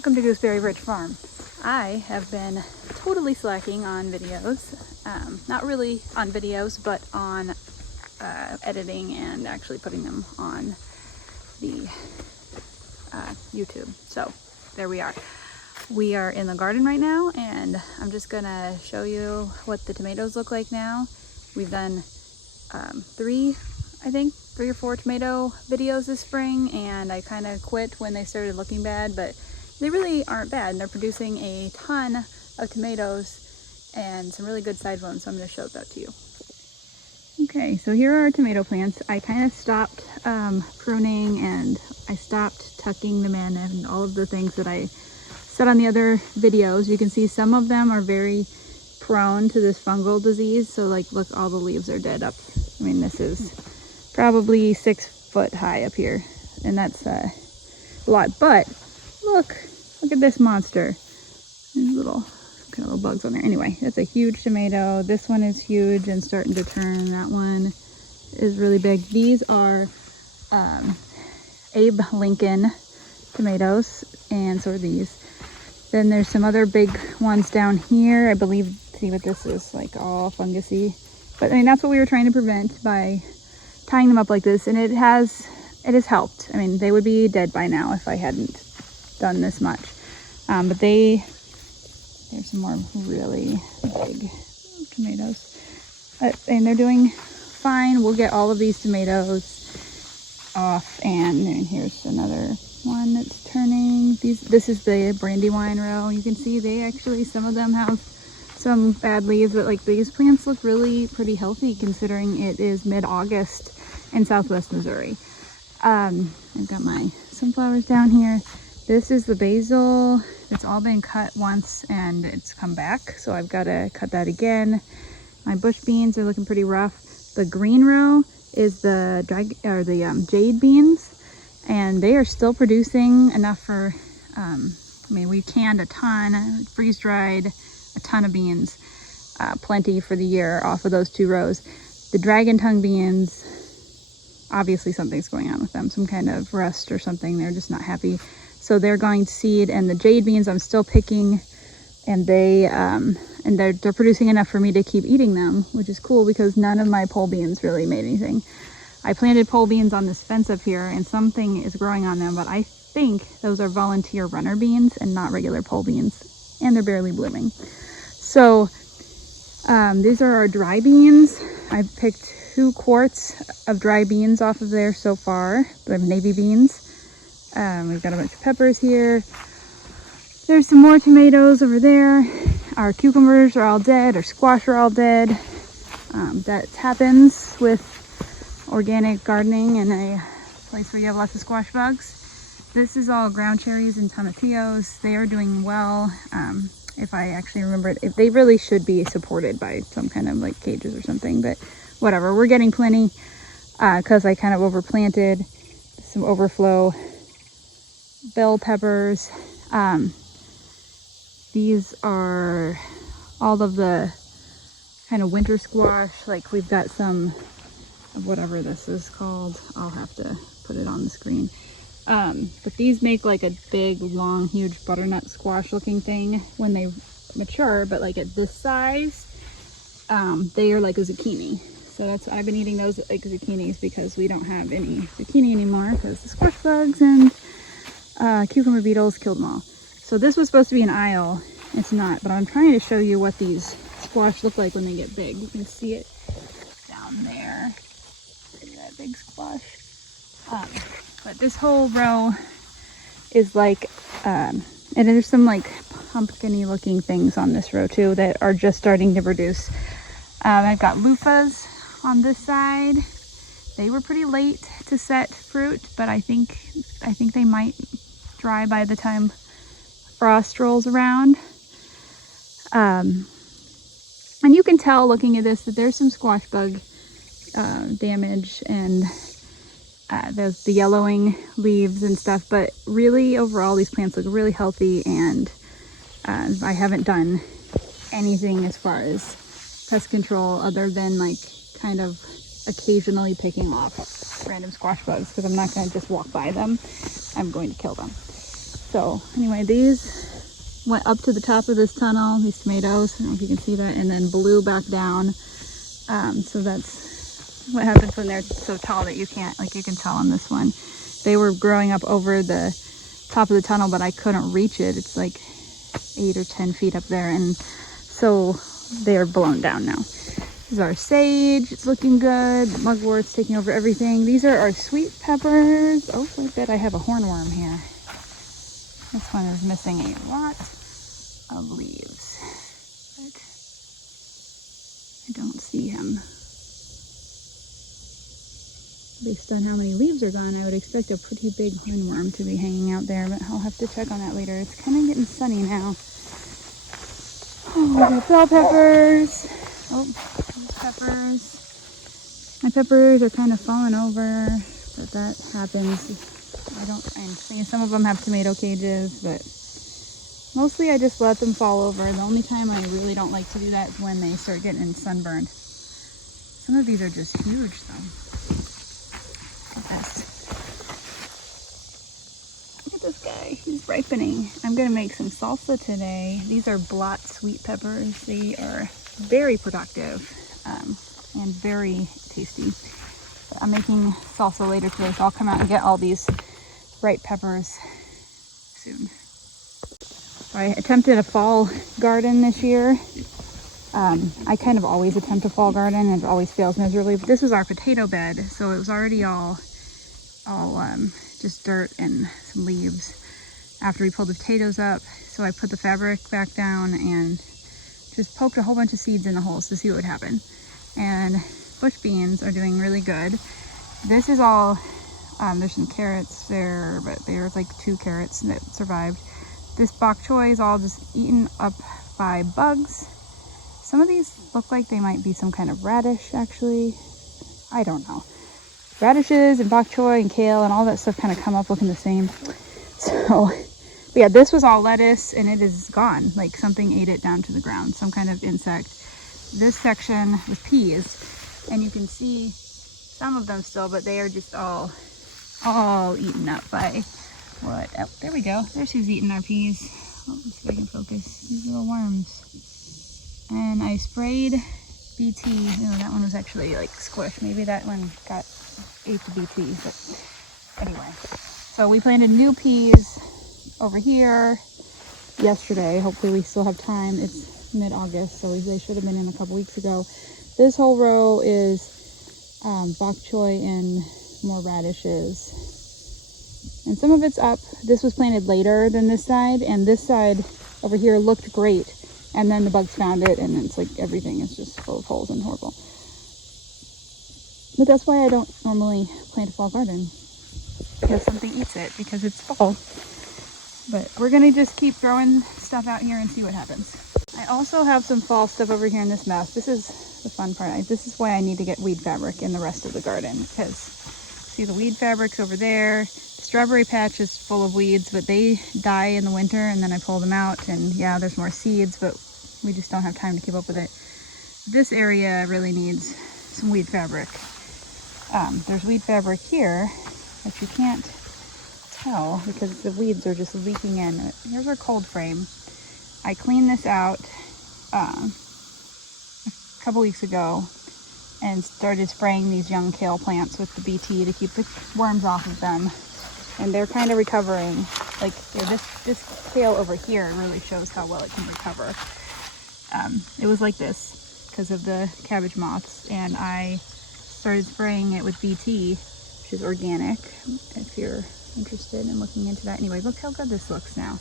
Welcome to Gooseberry Bridge Farm. I have been totally slacking on videos. Not really on videos, but on editing and actually putting them on the YouTube. So there we are. We are in the garden right now, and I'm just gonna show you what the tomatoes look like now. We've done three or four tomato videos this spring, and I kind of quit when they started looking bad, but they really aren't bad. They're producing a ton of tomatoes and some really good size ones, so I'm going to show that to you. Okay, so here are our tomato plants. I kind of stopped pruning, and I stopped tucking them in, and all of the things that I said on the other videos. You can see some of them are very prone to this fungal disease. So like, look, all the leaves are dead up. I mean, this is probably 6 foot high up here, and that's a lot. But look at this monster. There's little bugs on there. Anyway, that's a huge tomato. This one is huge and starting to turn. That one is really big. These are Abe Lincoln tomatoes, and so are these. Then there's some other big ones down here. I believe, see what this is, like all fungusy. But I mean, that's what we were trying to prevent by tying them up like this, and it has helped. I mean, they would be dead by now if I hadn't done this much. But there's some more really big tomatoes. And they're doing fine. We'll get all of these tomatoes off, and here's another one that's turning. This is the Brandywine Row. You can see they actually, some of them have some bad leaves, but like these plants look really pretty healthy considering it is mid-August in southwest Missouri. I've got my sunflowers down here. This is the basil. It's all been cut once and it's come back, so I've got to cut that again. My bush beans are looking pretty rough. The green row is the jade beans, and they are still producing enough for, I mean, we canned a ton, freeze-dried a ton of beans, plenty for the year off of those 2 rows. The dragon tongue beans, obviously something's going on with them, some kind of rust or something. They're just not happy. So they're going to seed, and the jade beans I'm still picking, and they're producing enough for me to keep eating them, which is cool because none of my pole beans really made anything. I planted pole beans on this fence up here, and something is growing on them, but I think those are volunteer runner beans and not regular pole beans, and they're barely blooming. So these are our dry beans. I've picked 2 quarts of dry beans off of there so far. They're navy beans. We've got a bunch of peppers here. There's some more tomatoes over there. Our cucumbers are all dead. Our squash are all dead. That happens with organic gardening in a place where you have lots of squash bugs. This is all ground cherries and tomatillos. They are doing well. If I actually remember it, if they really should be supported by some kind of like cages or something, but whatever. We're getting plenty because I kind of overplanted. Some overflow. Bell peppers. These are all of the kind of winter squash. Like, we've got some of whatever this is called. I'll have to put it on the screen. But these make like a big, long, huge butternut squash looking thing when they mature, but like at this size, they are like a zucchini. So I've been eating those like zucchinis because we don't have any zucchini anymore because the squash bugs and cucumber beetles killed them all. So this was supposed to be an aisle. It's not, but I'm trying to show you what these squash look like when they get big. You can see it down there. See that big squash? But this whole row is like, and there's some like pumpkin-y looking things on this row too that are just starting to produce. I've got loofahs on this side. They were pretty late to set fruit, but I think they might dry by the time frost rolls around. And you can tell looking at this that there's some squash bug damage and there's the yellowing leaves and stuff, but really overall these plants look really healthy, and I haven't done anything as far as pest control other than like kind of occasionally picking off random squash bugs, because I'm not going to just walk by them. I'm going to kill them. So anyway, these went up to the top of this tunnel, these tomatoes, I don't know if you can see that, and then blew back down. So that's what happens when they're so tall that you can't, like you can tell on this one. They were growing up over the top of the tunnel, but I couldn't reach it. It's like 8 or 10 feet up there, and so they are blown down now. This is our sage, it's looking good. Mugwort's taking over everything. These are our sweet peppers. Oh, I bet I have a hornworm here. This one is missing a lot of leaves, but I don't see him. Based on how many leaves are gone, I would expect a pretty big hornworm to be hanging out there, but I'll have to check on that later. It's kind of getting sunny now. Oh, we got bell peppers. Oh, peppers. My peppers are kind of falling over, but that happens. I'm seeing some of them have tomato cages, but mostly I just let them fall over. The only time I really don't like to do that is when they start getting sunburned. Some of these are just huge though. Look at this. Look at this guy, he's ripening. I'm gonna make some salsa today. These are blot sweet peppers. They are very productive and very tasty. But I'm making salsa later today, so I'll come out and get all these ripe peppers soon. I attempted a fall garden this year. I kind of always attempt a fall garden and it always fails miserably, but this was our potato bed, so it was already all just dirt and some leaves after we pulled the potatoes up. So I put the fabric back down and just poked a whole bunch of seeds in the holes to see what would happen. And bush beans are doing really good. This is all, there's some carrots there, but there's like 2 carrots that survived. This bok choy is all just eaten up by bugs. Some of these look like they might be some kind of radish, actually. I don't know. Radishes and bok choy and kale and all that stuff kind of come up looking the same. So, but yeah, this was all lettuce and it is gone. Like something ate it down to the ground, some kind of insect. This section was peas, and you can see some of them still, but they are just all eaten up by what? Oh, there we go. There's who's eating our peas. Oh, let's see if I can focus. These little worms. And I sprayed BT. Oh, that one was actually like squished. Maybe that one ate the BT. But anyway, so we planted new peas over here yesterday. Hopefully we still have time. It's mid-August, so they should have been in a couple weeks ago. This whole row is bok choy and more radishes. And some of it's up. This was planted later than this side, and this side over here looked great. And then the bugs found it, and it's like everything is just full of holes and horrible. But that's why I don't normally plant a fall garden, because something eats it because it's fall. But we're gonna just keep throwing stuff out here and see what happens. I also have some fall stuff over here in this mess. This is the fun part. This is why I need to get weed fabric in the rest of the garden, because see the weed fabric's over there. The strawberry patch is full of weeds, but they die in the winter and then I pull them out, and yeah, there's more seeds, but we just don't have time to keep up with it. This area really needs some weed fabric. There's weed fabric here, but you can't tell because the weeds are just leaking in. Here's our cold frame. I cleaned this out a couple weeks ago and started spraying these young kale plants with the BT to keep the worms off of them. And they're kind of recovering. Like this kale over here really shows how well it can recover. It was like this because of the cabbage moths, and I started spraying it with BT, which is organic, if you're interested in looking into that. Anyway, look how good this looks now.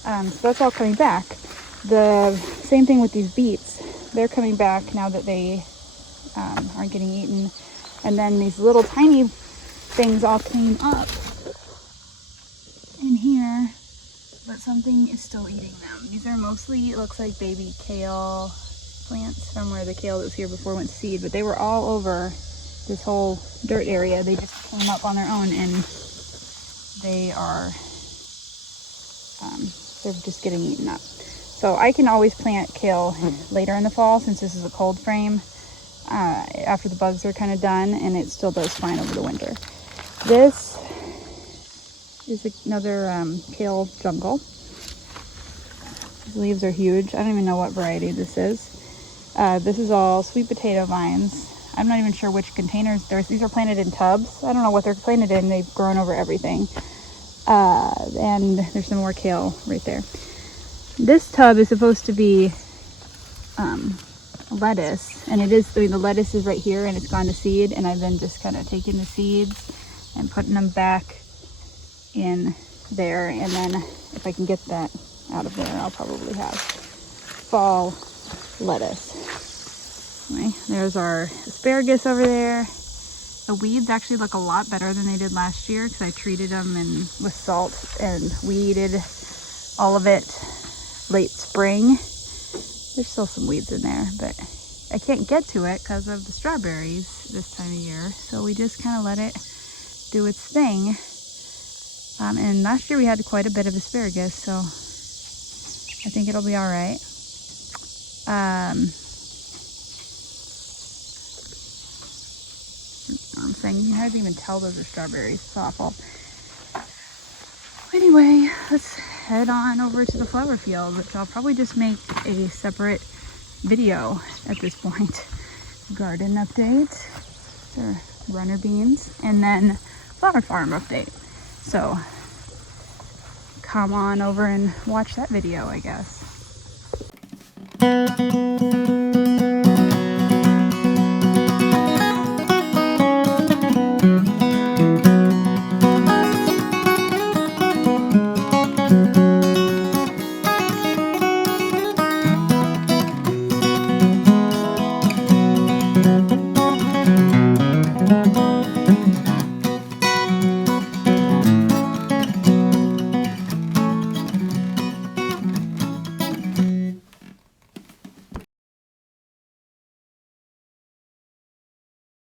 So that's all coming back. The same thing with these beets. They're coming back now that they aren't getting eaten. And then these little tiny things all came up in here, but something is still eating them. These are mostly, it looks like baby kale plants from where the kale that was here before went to seed, but they were all over this whole dirt area. They just came up on their own, and they are they're just getting eaten up. So I can always plant kale later in the fall, since this is a cold frame, after the bugs are kind of done, and it still does fine over the winter. This is another Kale Jungle. These leaves are huge. I don't even know what variety this is. This is all sweet potato vines. I'm not even sure which containers. These are planted in tubs. I don't know what they're planted in. They've grown over everything. And there's some more kale right there. This tub is supposed to be lettuce, and it is. I mean, the lettuce is right here, and it's gone to seed. And I've been just kind of taking the seeds and putting them back in there. And then if I can get that out of there, I'll probably have fall lettuce. Anyway, there's our asparagus over there. The weeds actually look a lot better than they did last year because I treated them with salt and weeded all of it late spring. There's still some weeds in there, but I can't get to it because of the strawberries this time of year. So we just kind of let it do its thing. And last year we had quite a bit of asparagus, so I think it'll be all right. I'm saying you can hardly even tell those are strawberries. It's awful. Anyway, let's head on over to the flower field, which I'll probably just make a separate video at this point. Garden update, or runner beans, and then flower farm update. So come on over and watch that video, I guess.